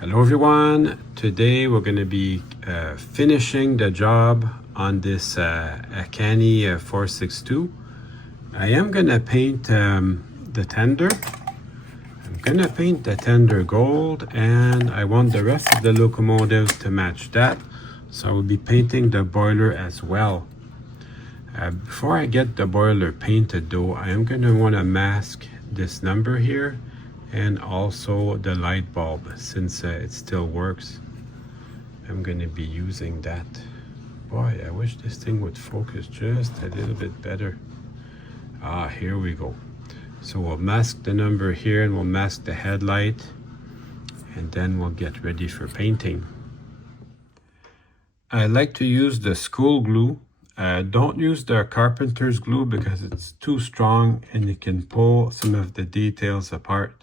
Hello everyone, today we're going to be finishing the job on this Akane 462. I am going to paint the tender. I'm going to paint the tender gold, and I want the rest of the locomotive to match that, so I will be painting the boiler as well. Before I get the boiler painted though, I am going to want to mask this number here and also the light bulb, since it still works. I'm going to be using that. Boy, I wish this thing would focus just a little bit better. Here we go. So we'll mask the number here and we'll mask the headlight, and then we'll get ready for painting. I like to use the school glue. Don't use the carpenter's glue because it's too strong and it can pull some of the details apart.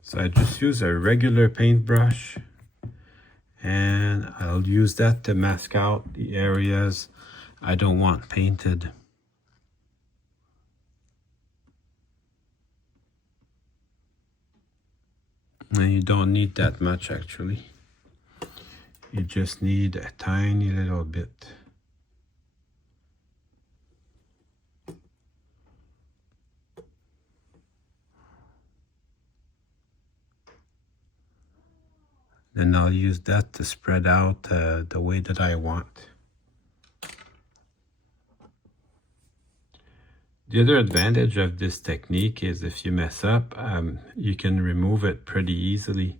So I just use a regular paintbrush, and I'll use that to mask out the areas I don't want painted. And you don't need that much actually. You just need a tiny little bit. Then I'll use that to spread out the way that I want. The other advantage of this technique is if you mess up, you can remove it pretty easily.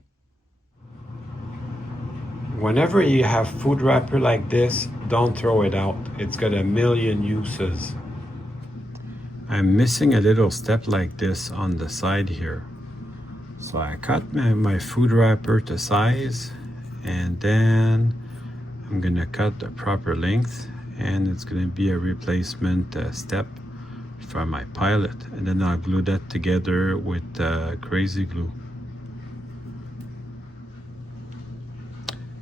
Whenever you have food wrapper like this, don't throw it out. It's got a million uses. I'm missing a little step like this on the side here. So I cut my food wrapper to size, and then I'm gonna cut the proper length, and it's gonna be a replacement step for my pilot, and then I'll glue that together with crazy glue.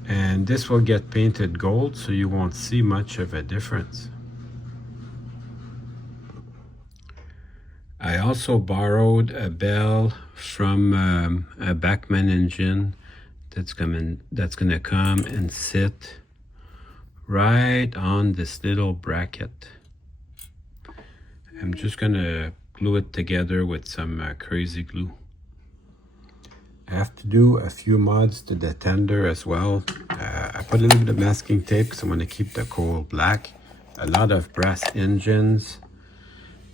And this will get painted gold, so you won't see much of a difference. I also borrowed a bell from a Bachmann engine that's gonna come and sit right on this little bracket. I'm just gonna glue it together with some crazy glue. I have to do a few mods to the tender as well. I put a little bit of masking tape because I want to keep the coal black. A lot of brass engines,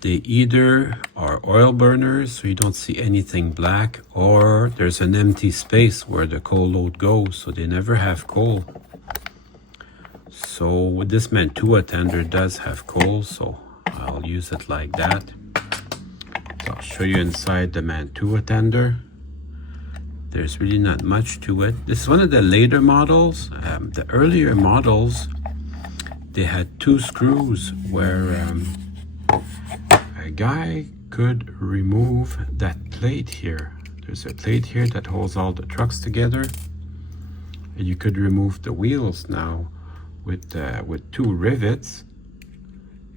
they either are oil burners, so you don't see anything black, or there's an empty space where the coal load goes, so they never have coal. So this Mantua tender does have coal, so I'll use it like that. So I'll show you inside the Mantua tender. There's really not much to it. This is one of the later models. The earlier models, they had two screws where a guy could remove that plate here. There's a plate here that holds all the trucks together, and you could remove the wheels. Now with two rivets,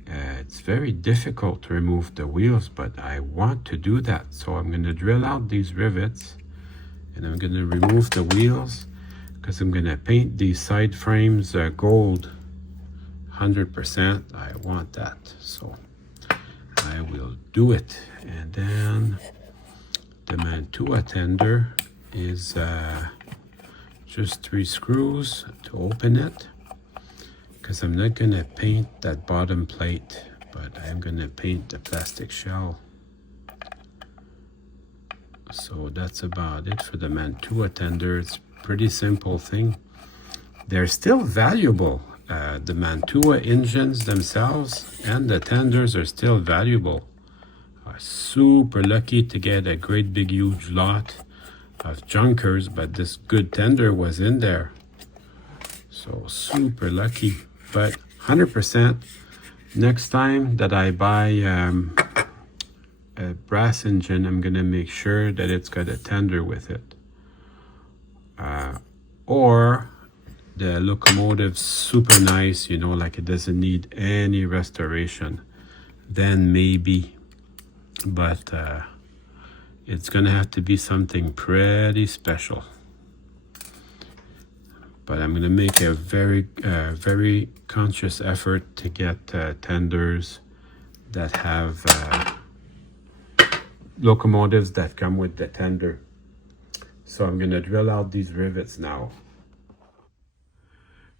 it's very difficult to remove the wheels, but I want to do that, so I'm going to drill out these rivets and I'm going to remove the wheels, because I'm going to paint these side frames gold 100%. I want that, so I will do it. And then the Mantua tender is just 3 screws to open it, because I'm not going to paint that bottom plate, but I'm going to paint the plastic shell. So that's about it for the Mantua tender. It's a pretty simple thing. They're still valuable. The Mantua engines themselves and the tenders are still valuable. I'm super lucky to get a great big huge lot of junkers, but this good tender was in there. So super lucky. But 100%, next time that I buy a brass engine, I'm gonna make sure that it's got a tender with it. Or the locomotive's super nice, you know, like it doesn't need any restoration, then maybe. But it's gonna have to be something pretty special. but I'm going to make a very conscious effort to get tenders that have locomotives that come with the tender. So I'm going to drill out these rivets now.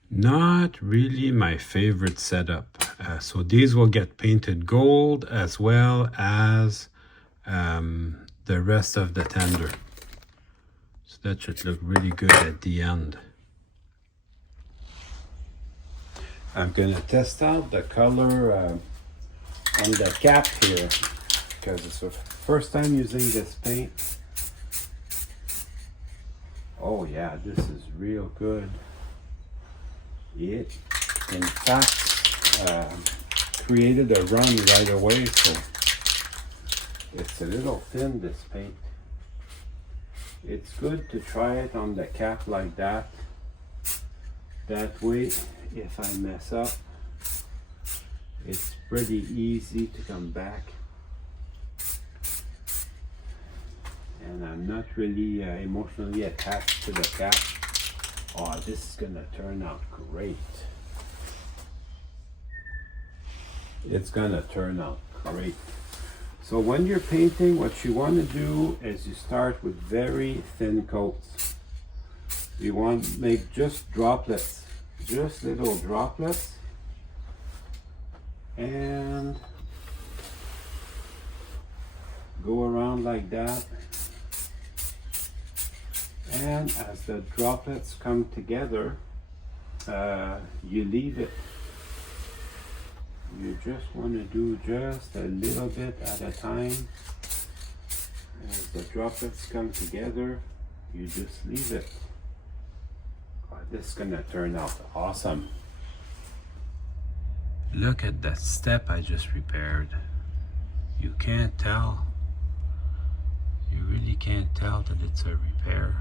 Not really my favorite setup. So these will get painted gold as well as the rest of the tender. So that should look really good at the end. I'm going to test out the color on the cap here because it's the first time using this paint. Oh yeah, this is real good. It, in fact, created a run right away, so it's a little thin, this paint. It's good to try it on the cap like that. That way, if I mess up, it's pretty easy to come back. And I'm not really emotionally attached to the cap. Oh, this is gonna turn out great. It's gonna turn out great. So when you're painting, what you want to do is you start with very thin coats. You want to make just droplets, just little droplets, and go around like that. And as the droplets come together, you leave it. You just want to do just a little bit at a time. As the droplets come together, you just leave it. Oh, this is gonna turn out awesome. Look at that step I just repaired. You can't tell. You really can't tell that it's a repair.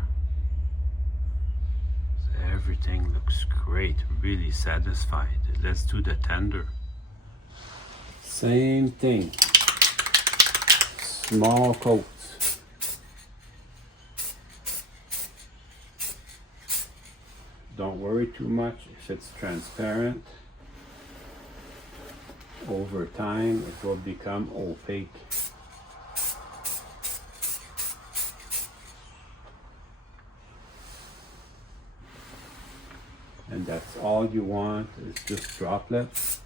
Everything looks great, really satisfied. Let's do the tender. Same thing. Small coats. Don't worry too much if it's transparent. Over time, it will become opaque. And that's all you want, is just droplets.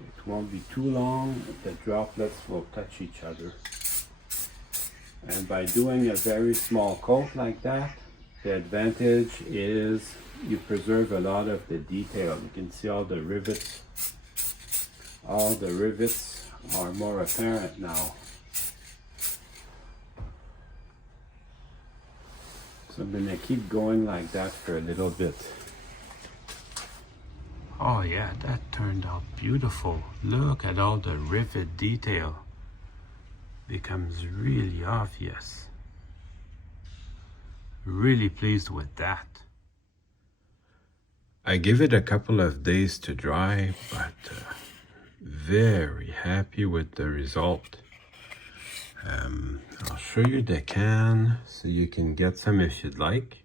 It won't be too long, the droplets will touch each other. And by doing a very small coat like that, the advantage is you preserve a lot of the detail. You can see all the rivets. All the rivets are more apparent now. So I'm gonna keep going like that for a little bit. Oh yeah, that turned out beautiful. Look at all the rivet detail. Becomes really obvious. Really pleased with that. I give it a couple of days to dry, but very happy with the result. I'll show you the can so you can get some if you'd like.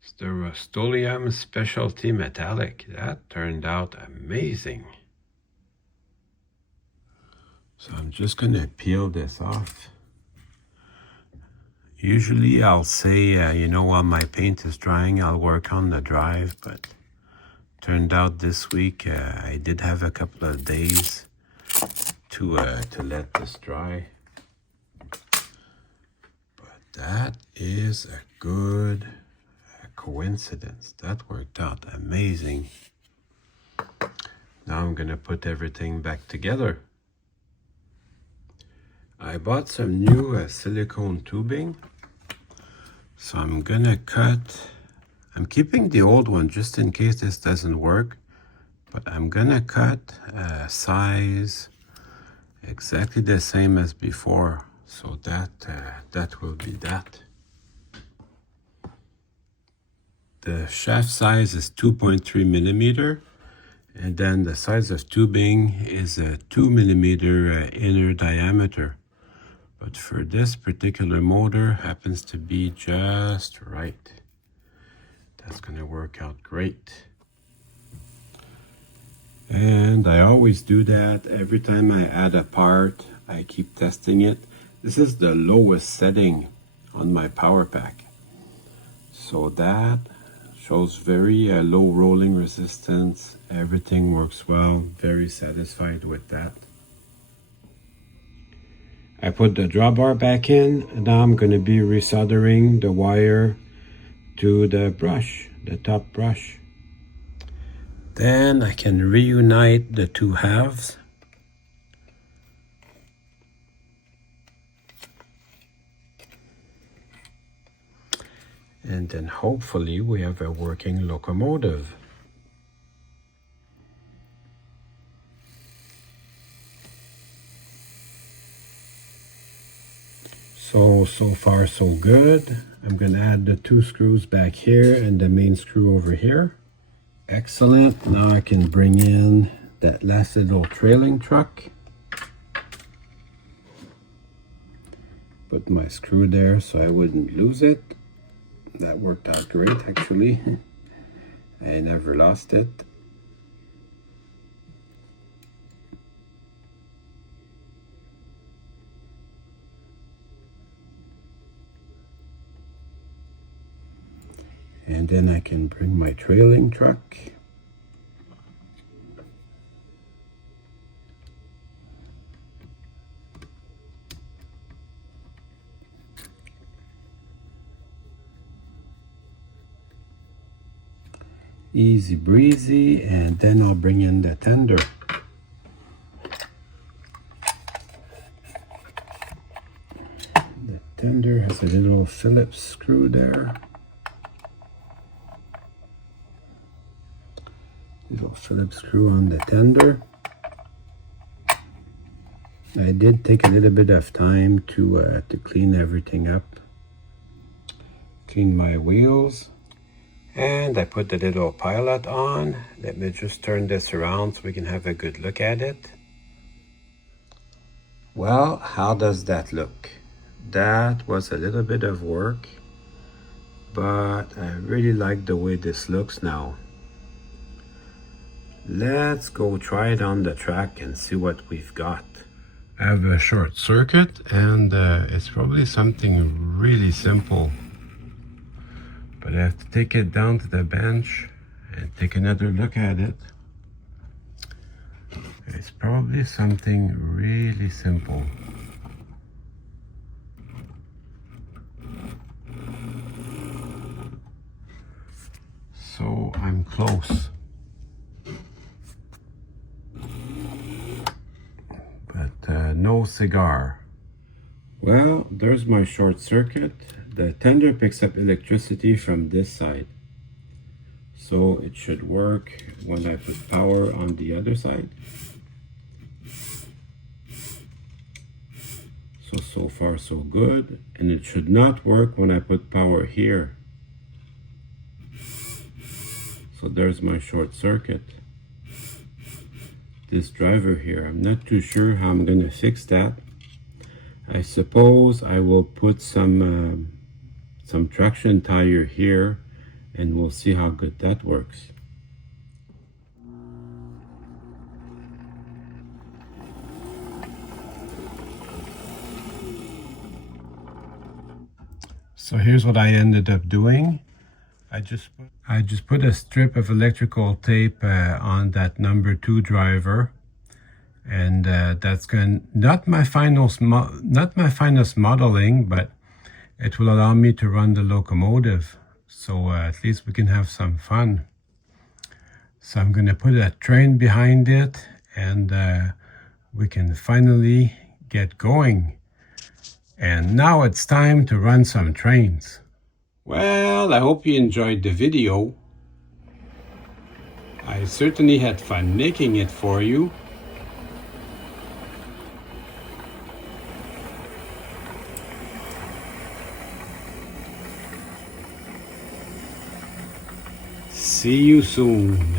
It's the Rust-Oleum Specialty Metallic. That turned out amazing. So I'm just gonna peel this off. Usually I'll say, you know, while my paint is drying, I'll work on the drive, but turned out this week I did have a couple of days to let this dry. But that is a good coincidence. That worked out amazing. Now I'm gonna put everything back together. I bought some new silicone tubing, so I'm gonna cut. I'm keeping the old one just in case this doesn't work, but I'm gonna cut a size exactly the same as before, so that will be that. The shaft size is 2.3 millimeter, and then the size of tubing is a 2 millimeter inner diameter. But for this particular motor, happens to be just right. That's going to work out great. And I always do that every time I add a part. I keep testing it. This is the lowest setting on my power pack, so that shows very low rolling resistance. Everything works well. Very satisfied with that. I put the drawbar back in, and now I'm going to be resoldering the wire to the brush, the top brush. Then I can reunite the two halves. And then hopefully we have a working locomotive. So far so good. I'm going to add the two screws back here and the main screw over here. Excellent. Now I can bring in that last little trailing truck. Put my screw there so I wouldn't lose it. That worked out great actually. I never lost it. And then I can bring my trailing truck. Easy breezy, and then I'll bring in the tender. The tender has a little Phillips screw there. Little Phillips screw on the tender. I did take a little bit of time to clean everything up. Clean my wheels. And I put the little pilot on. Let me just turn this around so we can have a good look at it. Well, how does that look? That was a little bit of work, but I really like the way this looks now. Let's go try it on the track and see what we've got. I have a short circuit, and it's probably something really simple. But I have to take it down to the bench and take another look at it. It's probably something really simple. So I'm close. But no cigar. Well, there's my short circuit. The tender picks up electricity from this side, so it should work when I put power on the other side. So far so good, and it should not work when I put power here. So there's my short circuit. This driver here, I'm not too sure how I'm gonna fix that. I suppose I will put some traction tire here, and we'll see how good that works. So here's what I ended up doing. I just put a strip of electrical tape on that number 2 driver, and that's not my finest modeling, but it will allow me to run the locomotive, so at least we can have some fun. So I'm going to put a train behind it, and we can finally get going. And now it's time to run some trains. Well, I hope you enjoyed the video. I certainly had fun making it for you. See you soon.